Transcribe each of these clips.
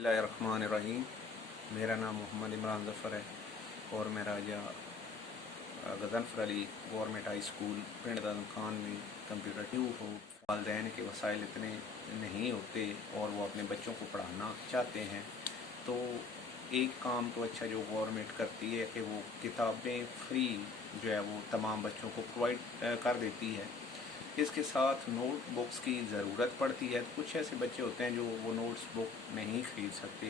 बिस्मिल्लाहिर्रहमानिर्रहीम। मेरा नाम मोहम्मद इमरान ज़फ़र है और मैं राजा Ghazanfar Ali government high school पिंड दादम खान में कंप्यूटर ट्यूब हो। वालदैन के वसाइल इतने नहीं होते और वो अपने बच्चों को पढ़ाना चाहते हैं, तो एक काम तो अच्छा जो गवर्नमेंट करती है कि वो किताबें फ्री जो है वो तमाम बच्चों को प्रोवाइड कर देती है। इसके साथ नोट बुक्स की ज़रूरत पड़ती है, तो कुछ ऐसे बच्चे होते हैं जो वो नोट्स बुक नहीं ख़रीद सकते।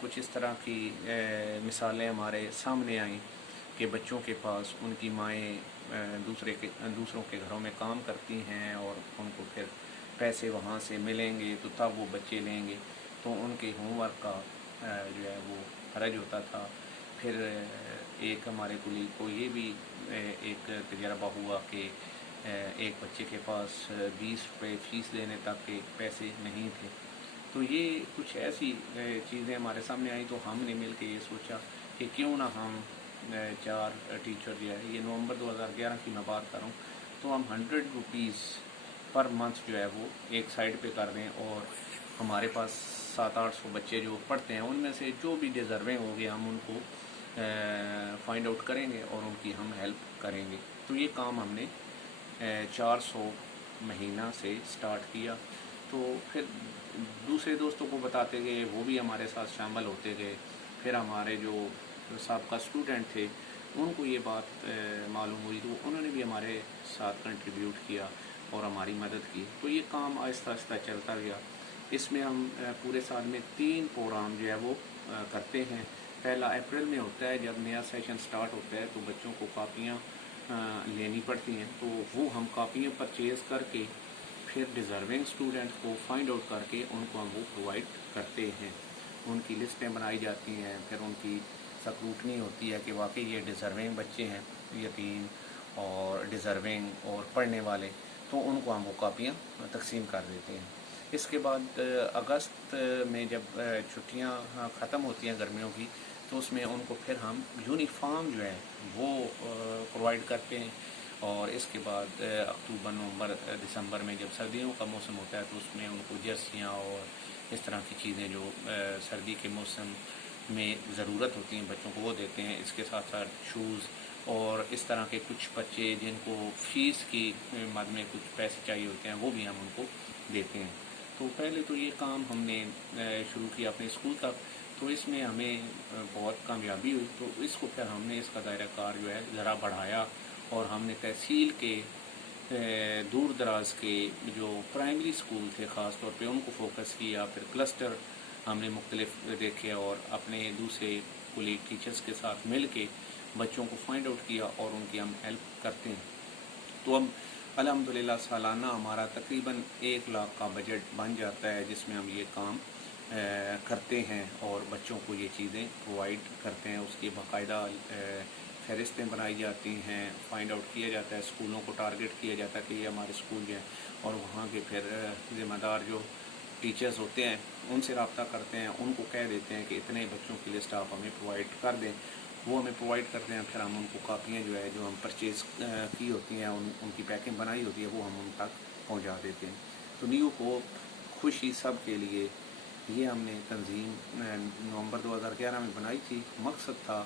कुछ इस तरह की मिसालें हमारे सामने आईं कि बच्चों के पास उनकी माएँ दूसरों के घरों में काम करती हैं और उनको फिर पैसे वहाँ से मिलेंगे तो तब वो बच्चे लेंगे, तो उनके होमवर्क का जो है वो हर्ज होता था। फिर एक हमारे कुलीग को ये भी एक तजर्बा हुआ कि एक बच्चे के पास 20 रुपये फ़ीस देने तक के पैसे नहीं थे। तो ये कुछ ऐसी चीज़ें हमारे सामने आई, तो हमने मिल के ये सोचा कि क्यों ना हम 4 टीचर जो है, ये नवंबर 2011 की मैं बात कर रहा हूँ, तो हम 100 रुपीज़ पर मंथ जो है वो एक साइड पे कर दें और हमारे पास 700-800 बच्चे जो पढ़ते हैं उनमें से जो भी डिज़र्विंग होंगे हम उनको फाइंड आउट करेंगे और उनकी हम हेल्प करेंगे। तो ये काम हमने 400 महीना से स्टार्ट किया। तो फिर दूसरे दोस्तों को बताते गए, वो भी हमारे साथ शामिल होते गए। फिर हमारे जो साबका स्टूडेंट थे उनको ये बात मालूम हुई, तो उन्होंने भी हमारे साथ कंट्रीब्यूट किया और हमारी मदद की। तो ये काम आहिस्ता आहिस्ता चलता गया। इसमें हम पूरे साल में 3 प्रोग्राम जो है वो करते हैं। पहला अप्रैल में होता है, जब नया सेशन स्टार्ट होता है तो बच्चों को कापियाँ लेनी पड़ती हैं, तो वो हम कापियाँ परचेज़ करके फिर डिज़र्विंग स्टूडेंट्स को फाइंड आउट करके उनको हम वो प्रोवाइड करते हैं। उनकी लिस्टें बनाई जाती हैं, फिर उनकी स्क्रूटनी होती है कि वाकई ये डिज़र्विंग बच्चे हैं, यतीम और डिज़र्विंग और पढ़ने वाले, तो उनको हम वो कापियाँ तकसीम कर देते हैं। इसके बाद अगस्त में जब छुट्टियाँ ख़त्म होती हैं गर्मियों की, तो उसमें उनको फिर हम यूनिफॉर्म जो है वो प्रोवाइड करते हैं। और इसके बाद अक्टूबर नवंबर दिसंबर में जब सर्दियों का मौसम होता है तो उसमें उनको जर्सियाँ और इस तरह की चीज़ें जो सर्दी के मौसम में ज़रूरत होती हैं बच्चों को, वो देते हैं। इसके साथ साथ शूज़ और इस तरह के कुछ बच्चे जिनको फ़ीस की मद में कुछ पैसे चाहिए होते हैं, वो भी हम उनको देते हैं। तो पहले तो ये काम हमने शुरू किया अपने स्कूल तक, तो इसमें हमें बहुत कामयाबी हुई। तो इसको फिर हमने इसका दायरा कार जो है ज़रा बढ़ाया और हमने तहसील के दूर दराज के जो प्राइमरी स्कूल थे ख़ास तौर पे उनको फोकस किया। फिर क्लस्टर हमने मुख्तलिफ देखे और अपने दूसरे कुलीग टीचर्स के साथ मिल के बच्चों को फाइंड आउट किया और उनकी हम हेल्प करते हैं। तो अब अल्हम्दुलिल्लाह सालाना हमारा तकरीबन 1 लाख का बजट बन जाता है, जिसमें हम ये काम करते हैं और बच्चों को ये चीज़ें प्रोवाइड करते हैं। उसकी बाकायदा फ़हरिस्तें बनाई जाती हैं, फाइंड आउट किया जाता है, स्कूलों को टारगेट किया जाता है कि ये हमारे स्कूल जो हैं, और वहाँ के फिर ज़िम्मेदार जो टीचर्स होते हैं उनसे रब्ता करते हैं, उनको कह देते हैं कि इतने बच्चों की लिस्ट आप हमें प्रोवाइड कर दें। वो हमें प्रोवाइड करते हैं। फिर हम उनको कापियाँ जो है जो हम परचेज़ की होती हैं, उनकी पैकिंग बनाई होती है, वो हम उन तक पहुँचा देते हैं। तो न्यू होप खुशी सब के लिए ये हमने तंजीम नवंबर 2011 में बनाई थी। मकसद था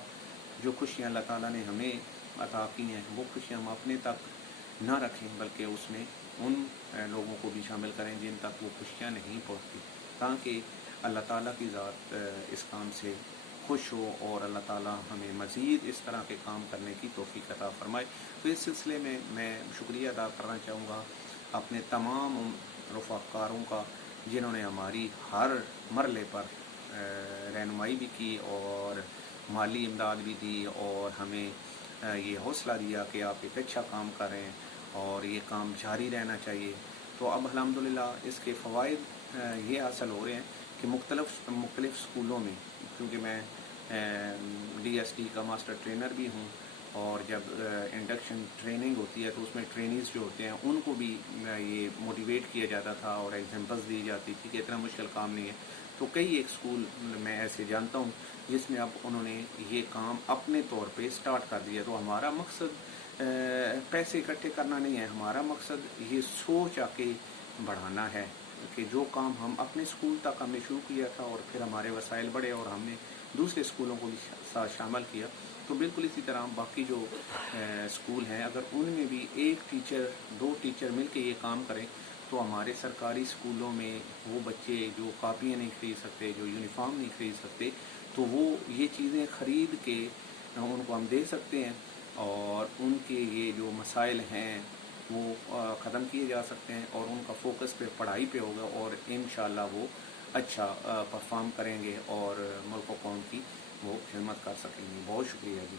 जो खुशियाँ अल्लाह ताला ने हमें अता की हैं वो खुशियाँ हम अपने तक ना रखें, बल्कि उसमें उन लोगों को भी शामिल करें जिन तक वो खुशियाँ नहीं पहुँचती, ताकि अल्लाह ताला की ज़ात इस काम से खुश हो और अल्लाह ताला हमें मज़ीद इस तरह के काम करने की तौफ़ीक़ अता फ़रमाए। तो इस सिलसिले में मैं शुक्रिया अदा करना चाहूँगा अपने तमाम रफ़ाकारों का, जिन्होंने हमारी हर मरले पर रहनुमाई भी की और माली इमदाद भी दी और हमें ये हौसला दिया कि आप एक अच्छा काम करें और ये काम जारी रहना चाहिए। तो अब अल्हम्दुलिल्लाह इसके फ़वाइद ये हासिल हो रहे हैं कि मुख्तलिफ़ स्कूलों में, क्योंकि मैं DST का मास्टर ट्रेनर भी हूँ, और जब इंडक्शन ट्रेनिंग होती है तो उसमें ट्रेनीज़ जो होते हैं उनको भी ये मोटिवेट किया जाता था और एग्जांपल्स दी जाती थी कि इतना मुश्किल काम नहीं है। तो कई एक स्कूल मैं ऐसे जानता हूँ जिसमें अब उन्होंने ये काम अपने तौर पे स्टार्ट कर दिया। तो हमारा मकसद पैसे इकट्ठे करना नहीं है, हमारा मकसद ये सोच आके बढ़ाना है کہ جو کام ہم اپنے اسکول تک ہم نے شروع کیا تھا اور پھر ہمارے وسائل بڑھے اور ہم نے دوسرے اسکولوں کو بھی ساتھ شامل کیا، تو بالکل اسی طرح باقی جو اسکول ہیں اگر ان میں بھی ایک ٹیچر 2 ٹیچر مل کے یہ کام کریں تو ہمارے سرکاری اسکولوں میں وہ بچے جو کاپیاں نہیں خرید سکتے، جو یونیفارم نہیں خرید سکتے، تو وہ یہ چیزیں خرید کے ان کو ہم دے سکتے ہیں اور ان کے یہ جو مسائل ہیں وہ ختم کیے جا سکتے ہیں اور ان کا فوکس پہ پڑھائی پہ ہوگا اور انشاءاللہ وہ اچھا پرفارم کریں گے اور ملک و قوم کی وہ خدمت کر سکیں گے۔ بہت شکریہ جی۔